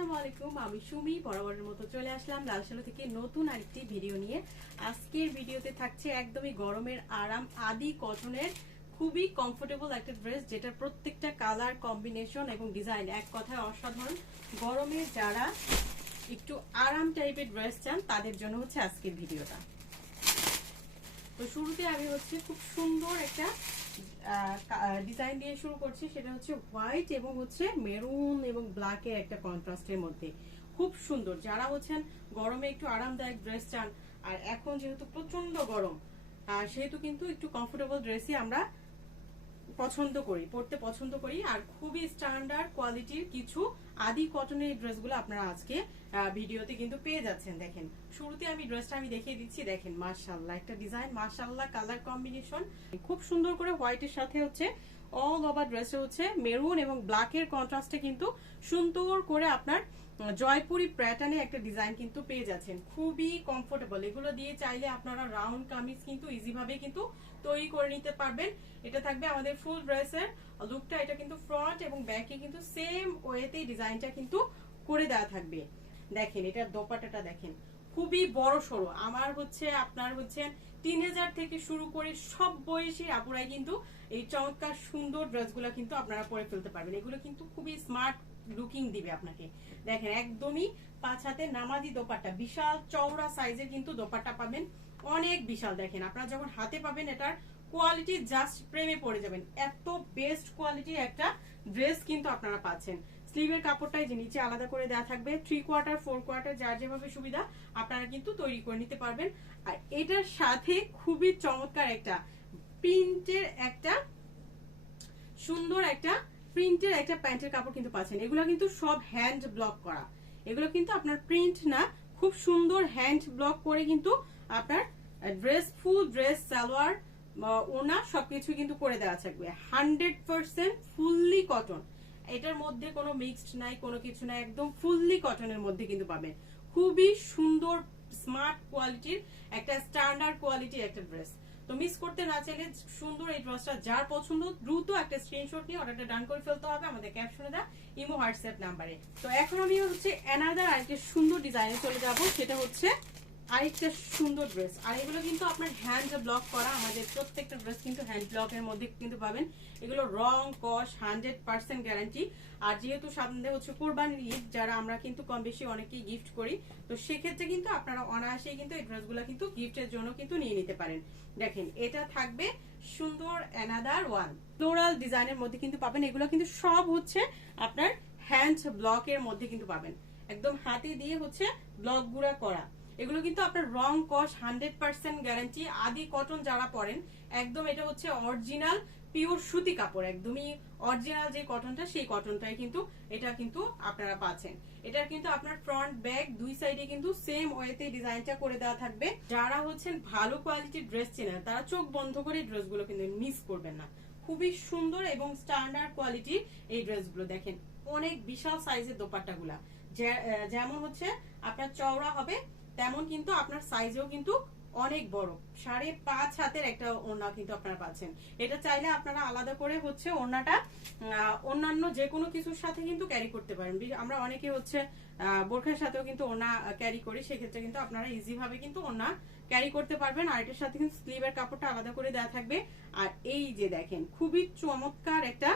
আসসালামু আলাইকুম, আমি সুমি, বরাবরের মতো চলে আসলাম লালসালো থেকে নতুন আরেকটি ভিডিও নিয়ে। আজকের ভিডিওতে থাকছে একদমই গরমের আরাম আদি কটনের খুবই কমফোর্টেবল একটা ড্রেস যেটা প্রত্যেকটা কালার কম্বিনেশন এবং ডিজাইন এক কথায় অসাধারণ। গরমে যারা একটু আরাম টাইপের ড্রেস চান, তাদের জন্য হচ্ছে আজকের ভিডিওটা। তো শুরুতে আমি হচ্ছে খুব সুন্দর একটা ডিজাইন দিয়ে শুরু করছি, সেটা হচ্ছে হোয়াইট এবং হচ্ছে মেরুন এবং ব্ল্যাকের একটা কন্ট্রাস্টের মধ্যে। খুব সুন্দর। যারা হচ্ছেন গরমে একটু আরামদায়ক ড্রেস চান, আর এখন যেহেতু প্রচণ্ড গরম সেহেতু কিন্তু একটু কমফোর্টেবল ড্রেসই আমরা পছন্দ করি, পড়তে পছন্দ করি, আর খুবই স্ট্যান্ডার্ড কোয়ালিটির কিছু আদি কটনের ড্রেসগুলো আপনারা আজকে ভিডিওতে কিন্তু পেয়ে যাচ্ছেন, দেখেন। শুরুতে আমি ড্রেসটা আমি দেখিয়ে দিচ্ছি, দেখেন মার্শাল্লাহ একটা ডিজাইন মার্শাল্লাহ কালার কম্বিনেশন খুব সুন্দর করে হোয়াইটের সাথে হচ্ছে অল ওভার ড্রেসে হচ্ছে মেরুন এবং ব্ল্যাকের কন্ট্রাস্টে কিন্তু সুন্দর করে আপনার জয়পুরি প্যাটার্নে একটা ডিজাইন কিন্তু পেয়ে যাচ্ছেন। খুবই কমফোর্টেবল এগুলো দিয়ে চাইলে আপনারা রাউন্ড কামিজ কিন্তু ইজি ভাবে কিন্তু তৈরি করে নিতে পারবেন। এটা থাকবে আমাদের ফুল ড্রেসের। লুকটা এটা কিন্তু ফ্রন্ট এবং ব্যাকে কিন্তু সেম ওয়েতে ডিজাইনটা কিন্তু করে দেওয়া থাকবে। দেখেন, এটার দোপাটাটা দেখেন। খুবই বড় সড়ো আমার হচ্ছে, আপনার হচ্ছে টিনেজার থেকে শুরু করে সব বয়সী আপুরাই কিন্তু এই চমৎকার সুন্দর ড্রেসগুলো কিন্তু আপনারা পরে ফেলতে পারবেন। এগুলো কিন্তু খুবই স্মার্ট লুকিং দিবে আপনাকে। দেখেন, একদমই পাঁচ হাতে নামাজি দোপাট্টা, বিশাল চওড়া সাইজের কিন্তু দোপাট্টা পাবেন। অনেক বিশাল, দেখেন, আপনারা যখন হাতে পাবেন এটার কোয়ালিটি জাস্ট প্রেমে পড়ে যাবেন। এত বেস্ট কোয়ালিটির একটা ড্রেস কিন্তু আপনারা পাচ্ছেন। স্লিভের কাপড়টাই যে নিচে আলাদা করে দেওয়া থাকবে থ্রি কোয়ার্টার ফোর কোয়ার্টার যার যেভাবে সুবিধা, আপনারা কিন্তু তৈরি করে নিতে পারবেন। আর এটার সাথে খুবই চমৎকার একটা প্রিন্টের একটা সুন্দর একটা প্রিন্টের একটা প্যান্টের কাপড় কিন্তু পাচ্ছেন। এগুলো কিন্তু সব হ্যান্ড ব্লক করা। এগুলো কিন্তু আপনার প্রিন্ট না, খুব সুন্দর হ্যান্ড ব্লক করে কিন্তু আপনার ড্রেস ফুল ড্রেস সালোয়ার ওনা সবকিছু কিন্তু করে দেওয়া থাকবে। হান্ড্রেড পার্সেন্ট ফুললি কটন এটার মধ্যে কোনো মিক্সড নাই, কোনো কিছু নাই, একদম ফুললি কটনের মধ্যে কিন্তু পাবেন। খুবই সুন্দর স্মার্ট কোয়ালিটির একটা স্ট্যান্ডার্ড কোয়ালিটির একটা ড্রেস তো মিস করতে না চাইলে সুন্দর এই ড্রেসটা যার পছন্দ, দ্রুত একটা স্ক্রিনশট নিয়ে অর্ডারটা ডান করে ফেলতে হবে। আমাদের ক্যাপশনে দা ইমো হোয়াটসঅ্যাপ নাম্বারে। তো এখন আমি হচ্ছে অ্যানাদার আরেকটা সুন্দর ডিজাইনে চলে যাব, সেটা হচ্ছে আরেকটা সুন্দর ড্রেস আর এগুলো কিন্তু আপনার হ্যান্ড ব্লক করা, আমাদের প্রত্যেকটা ড্রেস কিন্তু হ্যান্ড ব্লকের মধ্যে কিন্তু পাবেন। এগুলো রং, কস হান্ড্রেড পার্সেন্ট গ্যারান্টি আর যেহেতু সামনে হচ্ছে কোরবানি ঈদ, যারা আমরা কিন্তু কম বেশি অনেকেই গিফট করি, তো সেক্ষেত্রে কিন্তু আপনারা অনায়াসেই কিন্তু এই ড্রেসগুলো কিন্তু গিফটের জন্য কিন্তু নিয়ে নিতে পারেন। দেখেন, এটা থাকবে সুন্দর অ্যানাদার ওয়ান ফ্লোরাল ডিজাইনের মধ্যে কিন্তু পাবেন। এগুলো কিন্তু সব হচ্ছে আপনার হ্যান্ড ব্লকের মধ্যে কিন্তু পাবেন। একদম হাতে দিয়ে হচ্ছে ব্লক গুঁড়া করা। এগুলো কিন্তু আপনার রং কস হান্ড্রেড পার্সেন্ট গ্যারান্টি আদি কটন যারা পরেন, একদম এটা হচ্ছে অরিজিনাল পিওর সুতি কাপড়, একদমই অরিজিনাল যে কটনটা সেই কটনটাই কিন্তু এটা কিন্তু আপনারা পাচ্ছেন। এটার কিন্তু আপনার ফ্রন্ট ব্যাক দুই সাইডে কিন্তু সেম ওয়েতে ডিজাইনটা করে দেওয়া থাকবে। যারা হচ্ছেন ভালো কোয়ালিটির ড্রেস চেনেন, তারা চোখ বন্ধ করে ড্রেসগুলো কিন্তু মিস করবেন না। খুবই সুন্দর এবং স্ট্যান্ডার্ড কোয়ালিটির এই ড্রেসগুলো দেখেন। অনেক বিশাল সাইজের দোপাট্টাগুলা। যেমন হচ্ছে আপনার চওড়া হবে তেমন কিন্তু আপনার সাইজেও কিন্তু অনেক বড়। সাড়ে পাঁচ হাতের একটা ওড়না কিন্তু আপনারা পাচ্ছেন। এটা চাইলে আপনারা আলাদা করে হচ্ছে ওড়নাটা অন্যান্য যে কোনো কিছুর সাথে কিন্তু ক্যারি করতে পারেন। আমরা অনেকে হচ্ছে বোরখার সাথেও কিন্তু ওড়না ক্যারি করি। সেক্ষেত্রে কিন্তু আপনারা ইজি ভাবে কিন্তু ওড়না ক্যারি করতে পারবেন। আর এটার সাথে কিন্তু স্লিভের কাপড়টা আলাদা করে দেওয়া থাকবে। আর এই যে দেখেন, খুবই চমৎকার একটা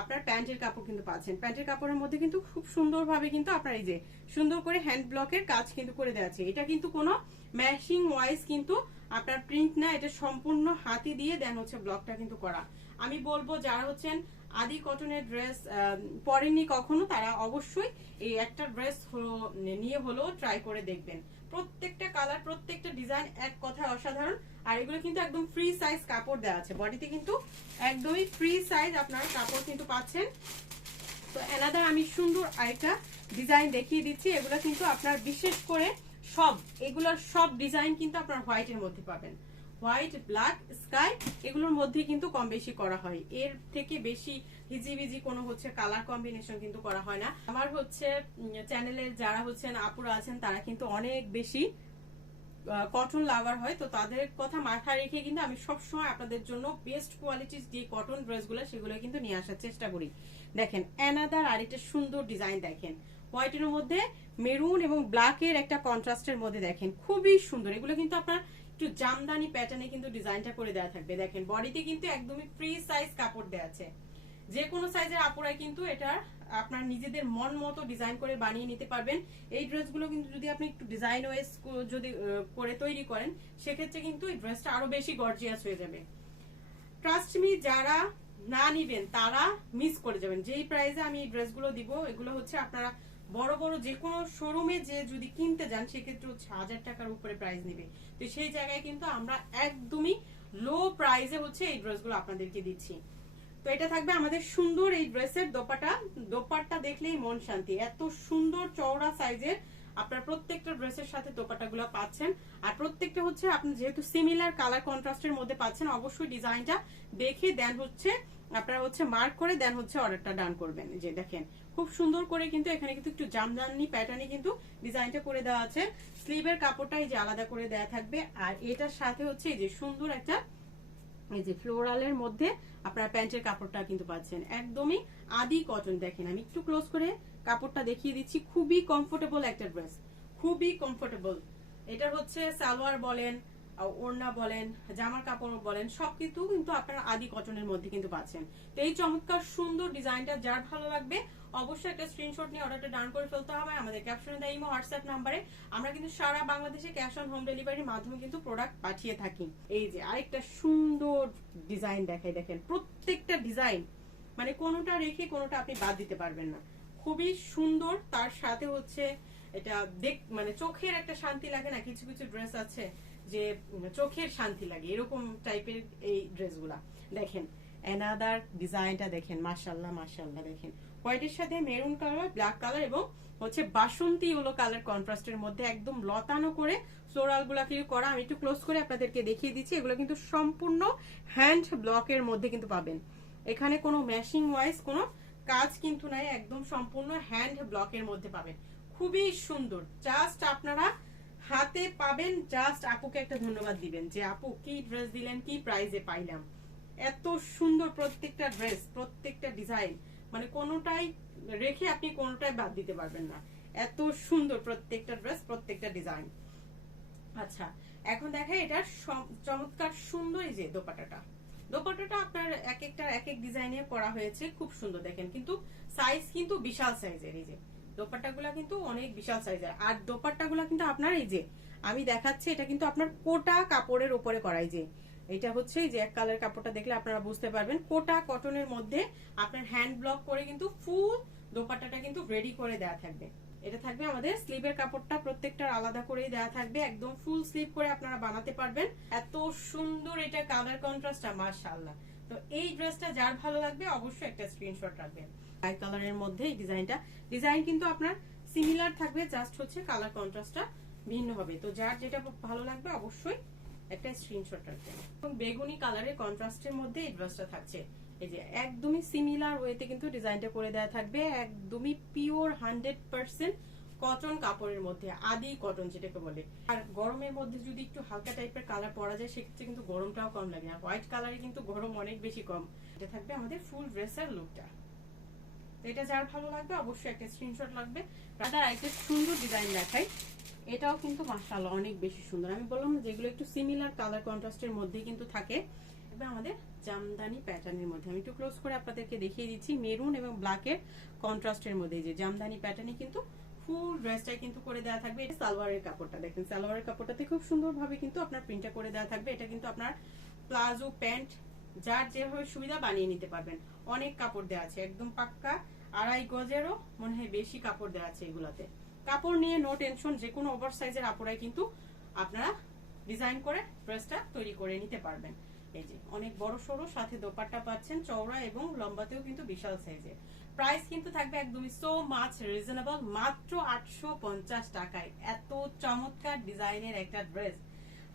আপনার প্যান্টের কাপড় কিন্তু পাচ্ছেন। প্যান্টের কাপড়ের মধ্যে কিন্তু খুব সুন্দরভাবে কিন্তু আপনার এই যে সুন্দর করে হ্যান্ড ব্লকের কাজ কিন্তু করে দেওয়া আছে। এটা কিন্তু কোনো ম্যাশিং ওয়াইজ কিন্তু আপনার প্রিন্ট না, এটা সম্পূর্ণ হাতি দিয়ে দেন হচ্ছে ব্লকটা কিন্তু করা। আমি বলব যারা হচ্ছেন আদি কটনের ড্রেস পরেননি কখনো, তারা অবশ্যই এই একটা ড্রেস নিয়ে হলেও ট্রাই করে দেখবেন। প্রত্যেকটা কালার প্রত্যেকটা ডিজাইন এক কথায় অসাধারণ। আর এগুলো কিন্তু একদম ফ্রি সাইজ কাপড় দেওয়া আছে। বডিতে কিন্তু একদমই ফ্রি সাইজ আপনারা কাপড় কিন্তু পাচ্ছেন। তো এনাদার আমি সুন্দর আরেকটা ডিজাইন দেখিয়ে দিচ্ছি। এগুলো কিন্তু আপনার বিশেষ করে সব, এগুলোর সব ডিজাইন কিন্তু আপনার হোয়াইটের মধ্যে পাবেন। হোয়াইট ব্ল্যাক স্কাই এগুলোর মধ্যে কিন্তু কম বেশি করা হয়। এর থেকে বেশি হিজিবিজি কোনো হচ্ছে কালার কম্বিনেশন কিন্তু করা হয় না। আমার হচ্ছে চ্যানেলের যারা হচ্ছেন, আপুরা আছেন, তারা কিন্তু অনেক বেশি কটন লাভার হয়। তো তাদের কথা মাথায় রেখে কিন্তু আমি সবসময় আপনাদের জন্য বেস্ট কোয়ালিটির যে কটন ড্রেসগুলো সেগুলো কিন্তু নিয়ে আসার চেষ্টা করি। দেখেন অ্যানাদার আর আরেকটা সুন্দর ডিজাইন দেখেন। হোয়াইটের মধ্যে মেরুন এবং ব্ল্যাকের একটা কন্ট্রাস্টের মধ্যে দেখেন, খুবই সুন্দর। এগুলো কিন্তু আপনার একটু জামদানি প্যাটার্নে কিন্তু ডিজাইনটা করে দেওয়া থাকবে। দেখেন বডিতে কিন্তু একদমই ফ্রি সাইজ কাপড় দেওয়া আছে। যে কোনো সাইজের আপুরাই কিন্তু এটা আপনার নিজেদের মন মতো ডিজাইন করে বানিয়ে নিতে পারবেন। এই ড্রেসগুলো কিন্তু যদি আপনি একটু ডিজাইন ওয়েস যদি করে তৈরি করেন, সেক্ষেত্রে কিন্তু এই ড্রেসটা আরও বেশি গর্জিয়াস হয়ে যাবে। ট্রাস্ট মি যারা না নিবেন, তারা মিস করে যাবেন। যেই প্রাইসে আমি এই ড্রেসগুলো দিব, এগুলো হচ্ছে আপনারা বড় বড় যে কোনো শোরুমে যে যদি কিনতে যান, সেক্ষেত্রে হচ্ছে হাজার টাকার উপরে প্রাইস নেবে। তো সেই জায়গায় কিন্তু আমরা একদমই লো প্রাইসে হচ্ছে এই ড্রেসগুলো আপনাদেরকে দিচ্ছি। তো এটা থাকবে আমাদের সুন্দর এই ড্রেসের দোপাটা। দোপাট্টা দেখলেই মন শান্তি। এত সুন্দর চওড়া সাইজের আপনার প্রত্যেকটা ড্রেসের সাথে দোপাট্টাগুলো পাচ্ছেন। আর প্রত্যেকটা হচ্ছে আপনি যেহেতু সিমিলার কালার কন্ট্রাস্টের মধ্যে পাচ্ছেন, অবশ্যই ডিজাইনটা দেখে দেন হচ্ছে, আপনারা হচ্ছে মার্ক করে দেন হচ্ছে অর্ডারটা ডান করবেন। যে দেখেন, খুব সুন্দর করে কিন্তু এখানে কিন্তু একটু জামদানি প্যাটার্নে কিন্তু ডিজাইনটা করে দেওয়া আছে। স্লিভের কাপড়টা এই যে আলাদা করে দেওয়া থাকবে। আর এটার সাথে হচ্ছে এই যে সুন্দর একটা এই যে ফ্লোরালের মধ্যে আপনার প্যান্টের কাপড়টা কিন্তু পাচ্ছেন। একদমই আদি কটন দেখেন, আমি একটু ক্লোজ করে কাপড়টা দেখিয়ে দিচ্ছি। খুবই কমফোর্টেবল একটা ড্রেস খুবই কমফোর্টেবল এটা হচ্ছে সালোয়ার বলেন ওড়না বলেন, জামার কাপড় বলেন সবকিছু কিন্তু আপনারা আদি কটনের মধ্যে কিন্তু পাচ্ছেন। তো এই চমৎকার সুন্দর ডিজাইনটা যার ভালো লাগবে, অবশ্যই একটা স্ক্রিনশট নিয়ে অর্ডারটা ডান করে ফেলতে হবে। আমাদের ক্যাপশনে দেয় ইমো হোয়াটসঅ্যাপ নাম্বারে আমরা কিন্তু সারা বাংলাদেশে ক্যাশ অন হোম ডেলিভারির মাধ্যমে কিন্তু প্রোডাক্ট পাঠিয়ে থাকি। এই যে আরেকটা সুন্দর ডিজাইন দেখাই দেখেন। প্রত্যেকটা ডিজাইন মানে কোনোটা রেখে কোনোটা আপনি বাদ দিতে পারবেন না। খুবই সুন্দর, তার সাথে হচ্ছে এটা দেখ মানে চোখের একটা শান্তি লাগে না, কিছু কিছু ড্রেস আছে। যে চোখের শান্তি লাগে, এরকম টাইপের এই ড্রেসগুলা দেখেন অ্যানাদার ডিজাইনটা দেখেন মাশাল্লাহ মাশাল্লাহ দেখেন। হোয়াইটের সাথে মেরুন কালার ব্ল্যাক কালার এবং হচ্ছে বাসন্তী ইয়েলো কালার কন্ট্রাস্টের মধ্যে একদম লতানো করে ফ্লোরাল গুলাকে করা। আমি একটু ক্লোজ করে আপনাদেরকে দেখিয়ে দিচ্ছি, এগুলো কিন্তু সম্পূর্ণ হ্যান্ড ব্লকের মধ্যে কিন্তু পাবেন। এখানে কোনো ম্যাশিং ওয়াইজ কোনো কাজ কিন্তু নাই, একদম সম্পূর্ণ হ্যান্ড ব্লকের মধ্যে পাবেন। খুবই সুন্দর। জাস্ট আপনারা হাতে পাবেন জাস্ট আপুকে একটা ধন্যবাদ দিবেন যে আপু কি ড্রেস দিলেন, কি প্রাইজে পাইলাম। এত সুন্দর প্রত্যেকটা ড্রেস প্রত্যেকটা ডিজাইন মানে কোনোটাই রেখে আপনি কোনোটাই বাদ দিতে পারবেন না। এত সুন্দর প্রত্যেকটা ড্রেস প্রত্যেকটা ডিজাইন আচ্ছা এখন দেখাই এটা চমৎকার সুন্দর যে দোপাটাটা দোপাটাটা আপনার এক একটা, এক এক ডিজাইনে করা হয়েছে, খুব সুন্দর দেখেন। কিন্তু সাইজ কিন্তু বিশাল সাইজের এই যে। দোপাট্টাগুলা কিন্তু অনেক বিশাল সাইজের আর দোপাট্টাগুলা কিন্তু আপনার এই যে, আমি দেখাচ্ছি, এটা কিন্তু আপনার কোটা কাপড়ের উপরে করাই যে। এটা হচ্ছে যে এক কালার কাপড়টা দেখলে আপনারা বুঝতে পারবেন। কোটা কটনের মধ্যে আপনার হ্যান্ড ব্লক করে কিন্তু ফুল দোপাট্টাটা কিন্তু রেডি করে দেওয়া থাকবে। এটা থাকবে আমাদের স্লিভের কাপড়টা প্রত্যেকটার আলাদা করেই দেওয়া থাকবে। একদম ফুল স্লিভ করে আপনারা বানাতে পারবেন। এত সুন্দর এটা কালার কন্ট্রাস্টটা মাশাআল্লাহ। তো এই ড্রেসটা যার ভালো লাগবে, অবশ্যই একটা স্ক্রিনশট রাখবেন। হোয়াইট কালারের মধ্যে ডিজাইনটা ডিজাইন কিন্তু আপনার সিমিলার থাকবে জাস্ট হচ্ছে কালার কন্ট্রাস্টটা ভিন্ন হবে। তো যার যেটা ভালো লাগবে অবশ্যই একটা স্ক্রিনশট এবং বেগুনি কালারের কন্ট্রাস্টের মধ্যে থাকছে। এই যে একদমই সিমিলার ওয়েতে কিন্তু ডিজাইনটা করে থাকবে। একদমই পিওর হান্ড্রেড পার্সেন্ট কটন কাপড়ের মধ্যে, আদি কটন যেটাকে বলে। আর গরমের মধ্যে যদি একটু হালকা টাইপের কালার পরা যায়, সেক্ষেত্রে কিন্তু গরমটাও কম লাগে। আর হোয়াইট কালারে কিন্তু গরম অনেক বেশি কম। এটা থাকবে আমাদের ফুল ড্রেসের লুকটা এটা যার ভালো লাগবে, অবশ্যই একটা স্ক্রিনশট লাগবে। দাদা একটা সুন্দর ডিজাইন দেখাই। এটাও কিন্তু মাশাআল্লাহ অনেক বেশি সুন্দর। আমি বললাম যেগুলো একটু সিমিলার কালার কন্ট্রাস্টের মধ্যে কিন্তু থাকে। এবার আমাদের জামদানি প্যাটার্নের মধ্যে। আমি একটু ক্লোজ করে আপনাদেরকে দেখিয়ে দিচ্ছি মেরুন এবং ব্ল্যাকের কন্ট্রাস্টের মধ্যে। যে জামদানি প্যাটার্নে কিন্তু ফুল ড্রেসটা কিন্তু করে দেওয়া থাকবে। এটা সালোয়ারের কাপড়টা দেখেন। সালোয়ারের কাপড়টাতে খুব সুন্দরভাবে কিন্তু আপনার প্রিন্টটা করে দেওয়া থাকবে। এটা কিন্তু আপনার প্লাজো প্যান্ট যার যেভাবে সুবিধা বানিয়ে নিতে পারবেন। অনেক কাপড় দেওয়া আছে, একদম পাক্কা, আড়াই গজেরও মনে হয় বেশি কাপড় দেওয়া আছে এগুলাতে। কাপড় নিয়ে নো টেনশন যে কোনো ওভার সাইজের আপুরাই কিন্তু আপনারা ডিজাইন করে ড্রেসটা তৈরি করে নিতে পারবেন। এই যে, অনেক বড় সড়ো সাথে দোপাট্টা পাচ্ছেন, চওড়া এবং লম্বাতেও কিন্তু বিশাল সাইজের প্রাইস কিন্তু থাকবে একদমই সো মাছ রিজনেবল মাত্র আটশো পঞ্চাশ টাকায়। এত চমৎকার ডিজাইনের একটা ড্রেস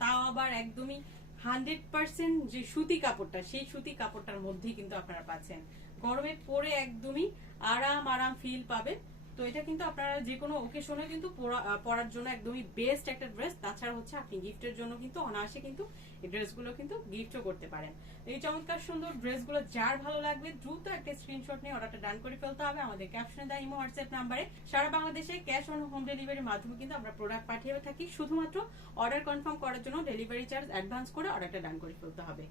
তাও আবার একদমই হান্ড্রেড পার্সেন্ট যে সুতি কাপড়টা, সেই সুতি কাপড়টার মধ্যেই কিন্তু আপনারা পাচ্ছেন। গরমে পরে একদমই আরাম আরাম ফিল পাবেন। তো এটা কিন্তু আপনারা যে কোনো ওকেশনে কিন্তু পরা- পরার জন্য একদমই বেস্ট একটা ড্রেস তাছাড়া হচ্ছে আপনি গিফটের জন্য কিন্তু অনায়াসে কিন্তু এই ড্রেসগুলো কিন্তু গিফটও করতে পারেন। এই চমৎকার সুন্দর ড্রেসগুলো যার ভালো লাগবে দ্রুত একটা স্ক্রিনশট নিয়ে অর্ডারটা ডান করে ফেলতে হবে। আমাদের ক্যাপশনে দেয় ইমো হোয়াটসঅ্যাপ নাম্বারে সারা বাংলাদেশে ক্যাশ অন হোম ডেলিভারির মাধ্যমে কিন্তু আমরা প্রোডাক্ট পাঠিয়ে থাকি। শুধুমাত্র অর্ডার কনফার্ম করার জন্য ডেলিভারি চার্জ অ্যাডভান্স করে অর্ডারটা ডান করে ফেলতে হবে।